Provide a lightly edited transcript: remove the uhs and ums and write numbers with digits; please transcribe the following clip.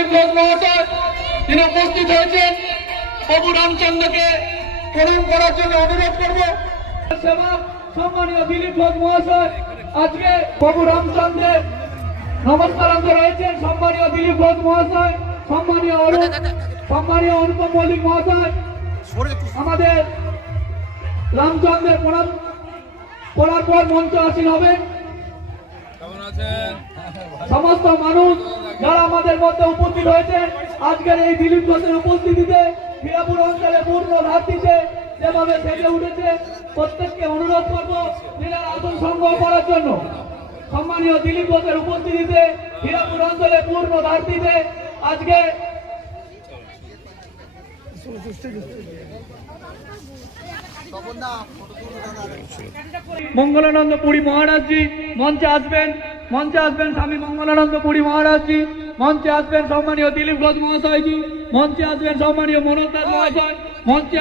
দিলীপ ঘোষ মহাশয় তিনি উপস্থিত হয়েছেন। প্রভু রামচন্দ্রকে প্রণাম করার জন্য অনুরোধ করব। সেবক সম্মানীয় দিলীপ ঘোষ মহাশয় আজকে প্রভু রামচন্দ্রের নমস্কারান্তে রয়েছেন। সম্মানীয় দিলীপ ঘোষ মহাশয়, সম্মানীয় অনুপম মল্লিক মহাশয় আমাদের রামচন্দ্রের প্রণাম করার পর মঞ্চ আসীন হবেন। সমস্ত মানুষ যারা আমাদের মধ্যে উপস্থিত হয়েছেন আজকের এই দিলীপ ঘোষের উপস্থিতিতে হীরাপুর অঞ্চলে পূর্ণ রাত্রিতে যেভাবে সেজে উঠেছে, প্রত্যেককে অনুরোধ করব নিজের আসন সংগ্রহ করার জন্য। সম্মানীয় দিলীপ ঘোষের উপস্থিতিতে হীরাপুর অঞ্চলে পূর্ণ রাত্রিতে আজকে মঙ্গলানন্দ পুরী মহারাজজি মঞ্চে আসবেন। স্বামী মঙ্গলানন্দ পুরী মহারাজজি মঞ্চে আসবেন। সম্মানীয় দিলীপ ঘোষ মহাশয়জি মঞ্চে আসবেন। সম্মানীয় মনোজ দাস মহাশয় মঞ্চে